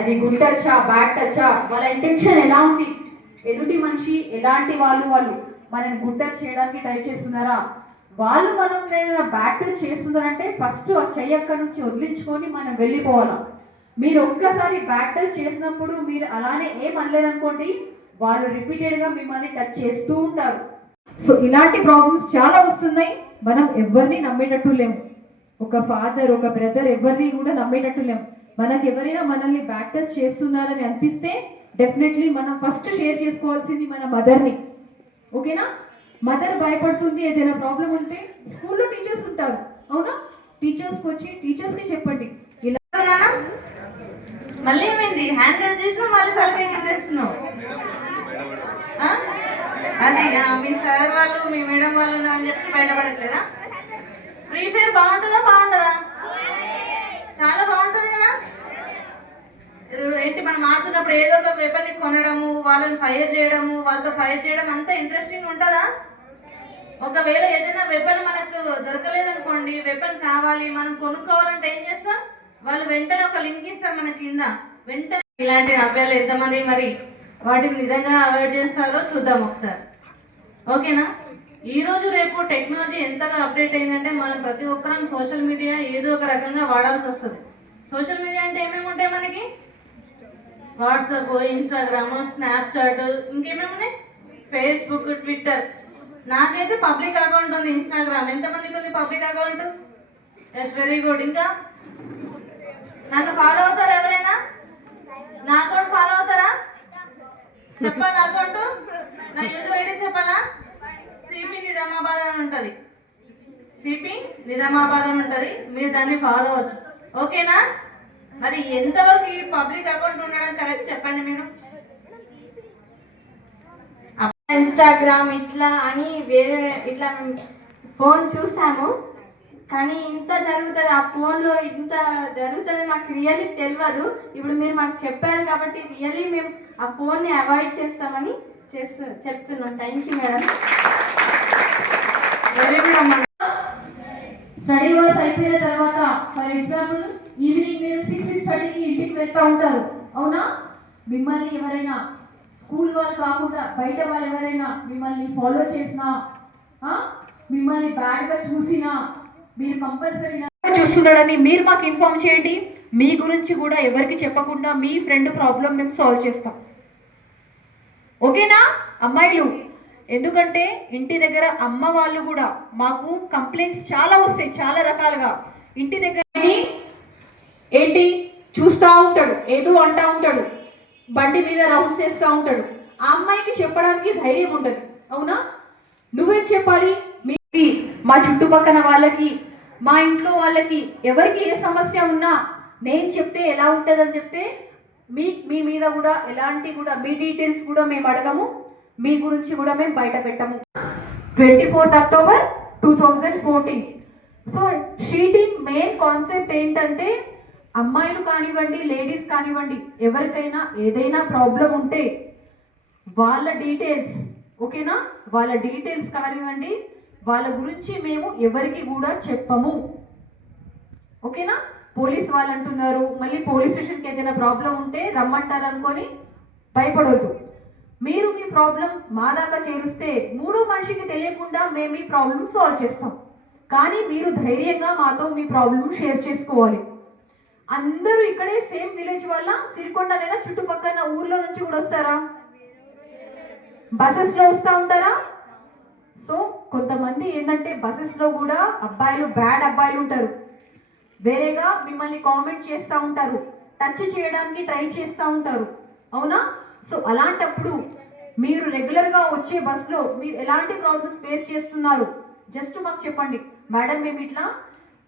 అది good టచ్చా bad టచ్చా వాళ్ళ intention ఎలా ఉంది? ఎదుటి మనిషి ఎలాంటి వాళ్ళు వాళ్ళు? మనం గుడ్ టచ్ చేయడానికి ట్రై చేస్తున్నారా? వాళ్ళు మనం ఏదైనా బ్యాట్ చేస్తున్నారంటే ఫస్ట్ ఆ చెయ్యి అక్కడి నుంచి వదిలించుకొని మనం వెళ్ళిపోవాలా. మీరు ఒక్కసారి బ్యాడ్ చేసినప్పుడు మీరు అలానే ఏం అనలేదనుకోండి వాళ్ళు రిపీటెడ్గా మిమ్మల్ని టచ్ చేస్తూ ఉంటారు. సో ఇలాంటి ప్రాబ్లమ్స్ చాలా వస్తున్నాయి. మనం ఎవరిని నమ్మేటట్టు లేము. ఒక ఫాదర్ ఒక బ్రదర్ ఎవరిని కూడా నమ్మేటట్టు లేము. మనకి ఎవరైనా మనల్ని బ్యాడ్ టచ్ చేస్తున్నారని అనిపిస్తే డెఫినెట్లీ మనం ఫస్ట్ షేర్ చేసుకోవాల్సింది మన మదర్ని ఓకేనా? మదర్ భయపడుతుంది ఏదైనా ప్రాబ్లం ఉంటే స్కూల్లో టీచర్స్ ఉంటారు. అవునా? టీచర్స్కి వచ్చి టీచర్స్కి చెప్పండి. ఇలా మళ్ళీ ఏమైంది? హ్యాండ్ రైజ్ చేసినావు మళ్ళీ తలకాయ కింద వేస్తున్నావు? మీ సార్ వాళ్ళు మీ మేడం వాళ్ళు ఉన్నారని చెప్పి బయటపడట్లేదా? ఫ్రీ ఫైర్ బాగుంటుందా బాగుంటుందా చాలా బాగుంటుంది కదా ఇది ఏంటి మనం ఆడుతున్నప్పుడు ఏదో ఒక వెపన్ కొనడము వాళ్ళని ఫైర్ చేయడము వాళ్ళతో ఫైర్ చేయడం అంత ఇంట్రెస్టింగ్ ఉంటుందా? ఒకవేళ ఏదైనా వెపన్ మనకు దొరకలేదనుకోండి వెపన్ కావాలి మనం కొనుక్కోవాలంటే ఏం చేస్తాం? వాళ్ళు వెంటనే ఒక లింక్ ఇస్తారు మన కింద. వెంటనే ఇలాంటి అబ్బాయిలు ఎంతమంది మరి వాటిని నిజంగా అవాయిడ్ చేస్తారో చూద్దాం ఒకసారి. ఓకేనా? ఈ రోజు రేపు టెక్నాలజీ ఎంతగా అప్డేట్ అయిందంటే మనం ప్రతి ఒక్కరం సోషల్ మీడియా ఏదో ఒక రకంగా వాడాల్సి వస్తుంది. సోషల్ మీడియా అంటే ఏమేమి ఉంటాయి మనకి? వాట్సాప్ ఇన్స్టాగ్రామ్ స్నాప్చాట్ ఇంకేమేమి ఉన్నాయి ఫేస్బుక్ ట్విట్టర్. నాకైతే పబ్లిక్ అకౌంట్ ఉంది ఇన్స్టాగ్రామ్. ఎంతమందికి ఉంది public account? Yes very good. ఇంకా? నన్ను ఫాలో అవుతారా ఎవరైనా? నా అకౌంట్ ఫాలో అవుతారా? చెప్పాలా అకౌంట్? నా యూజర్ ఐడి చెప్పాలా? సిపి నిజామాబాద్ అని ఉంటుంది. సిపి నిజామాబాద్ అని ఉంటుంది. మీరు దాన్ని ఫాలో అవచ్చు. ఓకేనా? మరి ఎంతవరకు ఈ పబ్లిక్ అకౌంట్ ఉండడం కరెక్ట్ చెప్పండి మీరు? ఇన్స్టాగ్రామ్ ఇట్లా అని వేరే ఇట్లా మేము ఫోన్ చూసాము. కానీ ఇంత జరుగుతుంది ఆ ఫోన్లో ఇంత జరుగుతుంది మాకు రియల్లీ తెలియదు ఇప్పుడు మీరు మాకు చెప్పారు కాబట్టి రియల్లీ మేము ఆ ఫోన్ని అవాయిడ్ చేస్తామని చేస్తూ చెప్తున్నాం. Thank you madam study hours అయిపోయిన తర్వాత ఫర్ ఎగ్జాంపుల్ ఈవినింగ్ మీరు సిక్స్ సిక్స్ థర్టీకి ఇంటికి వెళ్తూ ఉంటారు. అవునా? మిమ్మల్ని ఎవరైనా స్కూల్ వాళ్ళు కాకుండా బయట వాళ్ళు ఎవరైనా మిమ్మల్ని ఫాలో చేసినా మిమ్మల్ని బ్యాడ్గా చూసినా మీరు కంపల్సరీ చూస్తున్నాడని మీరు మాకు ఇన్ఫార్మ్ చేయండి. మీ గురించి కూడా ఎవరికి చెప్పకుండా మీ ఫ్రెండ్ ప్రాబ్లం మేము సాల్వ్ చేస్తాం. ఓకేనా అమ్మాయిలు ఎందుకంటే ఇంటి దగ్గర అమ్మ వాళ్ళు కూడా మాకు కంప్లైంట్స్ చాలా వస్తాయి చాలా రకాలుగా. ఇంటి దగ్గర ఏంటి? చూస్తూ ఉంటాడు ఏదో అంటా ఉంటాడు బండి మీద రౌండ్స్ వేస్తూ ఉంటాడు. ఆ అమ్మాయికి చెప్పడానికి ధైర్యం ఉంటుంది అవునా? నువ్వేం చెప్పాలి? మీ మా చుట్టుపక్కల వాళ్ళకి మా ఇంట్లో వాళ్ళకి ఎవరికి ఏ సమస్య ఉన్నా నేను చెప్తే ఎలా ఉంటుందని చెప్తే మీ మీ మీద కూడా ఎలాంటి కూడా మీ డీటెయిల్స్ కూడా మేము అడగము. మీ గురించి కూడా మేము బయట పెట్టము. Twenty fourth October two thousand fourteen. So she teams main concept ఏంటంటే అమ్మాయిలు కానివ్వండి లేడీస్ కానివ్వండి ఎవరికైనా ఏదైనా ప్రాబ్లం ఉంటే వాళ్ళ డీటెయిల్స్ ఓకేనా? వాళ్ళ డీటెయిల్స్ కానివ్వండి వాళ్ళ గురించి మేము ఎవరికి కూడా చెప్పము. ఓకేనా? పోలీస్ వాళ్ళు అంటున్నారు మళ్ళీ పోలీస్ స్టేషన్కి ఏదైనా ప్రాబ్లం ఉంటే రమ్మంటారు అనుకొని భయపడవద్దు మీరు మీ ప్రాబ్లం మా దాకా చేరుస్తే మూడో మనిషికి తెలియకుండా మేము మీ ప్రాబ్లం సాల్వ్ చేస్తాం. కానీ మీరు ధైర్యంగా మాతో మీ ప్రాబ్లం షేర్ చేసుకోవాలి. అందరూ ఇక్కడే సేమ్ విలేజ్ వల్ల సిరికొండనైనా చుట్టుపక్కల ఊర్లో నుంచి కూడా వస్తారా? బసెస్లో వస్తూ ఉంటారా? సో కొంతమంది ఏంటంటే బసెస్లో కూడా అబ్బాయిలు బ్యాడ్ అబ్బాయిలు ఉంటారు. వేరేగా మిమ్మల్ని కామెంట్ చేస్తూ ఉంటారు. టచ్ చేయడానికి ట్రై చేస్తూ ఉంటారు. అవునా? సో అలాంటప్పుడు మీరు రెగ్యులర్గా వచ్చే బస్సులో మీరు ఎలాంటి ప్రాబ్లమ్స్ ఫేస్ చేస్తున్నారు? జస్ట్ మాకు చెప్పండి. మేడం మేము ఇట్లా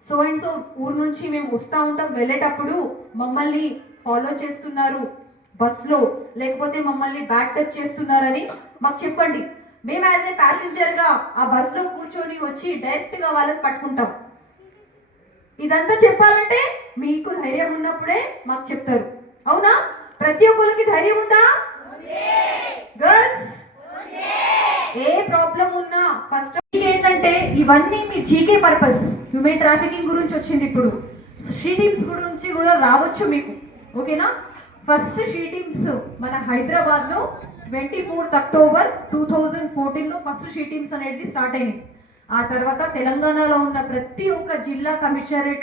సో అండ్ సో ఊరు నుంచి మేము వస్తూ ఉంటాం. వెళ్ళేటప్పుడు మమ్మల్ని ఫాలో చేస్తున్నారు బస్లో. లేకపోతే మమ్మల్ని బ్యాక్ టచ్ చేస్తున్నారని మాకు చెప్పండి. మేము యాజ్ ఏ ప్యాసింజర్గా ఆ బస్లో కూర్చొని వచ్చి డైరెక్ట్గా వాళ్ళని పట్టుకుంటాం. ఇదంతా చెప్పాలంటే మీకు ధైర్యం ఉన్నప్పుడే మాకు చెప్తారు. అవునా? ప్రతి ఒక్కరికి ధైర్యం ఉందా? గర్ల్స్ ఏ ప్రాబ్లం ఉన్నా ఫస్ట్ ఏంటంటే ఇవన్నీ మీ జీకే పర్పస్ హ్యూమన్ ట్రాఫికింగ్ గురించి వచ్చింది ఇప్పుడు. షీటింగ్స్ గురించి కూడా రావచ్చు మీకు. ఓకేనా? ఫస్ట్ షీటింగ్స్ మన హైదరాబాద్లో twenty fourth October two thousand ఫోర్టీన్లో ఫస్ట్ షీటింగ్స్ అనేది స్టార్ట్ అయినాయి. ఆ తర్వాత తెలంగాణలో ఉన్న ప్రతి ఒక్క జిల్లా కమిషనరేట్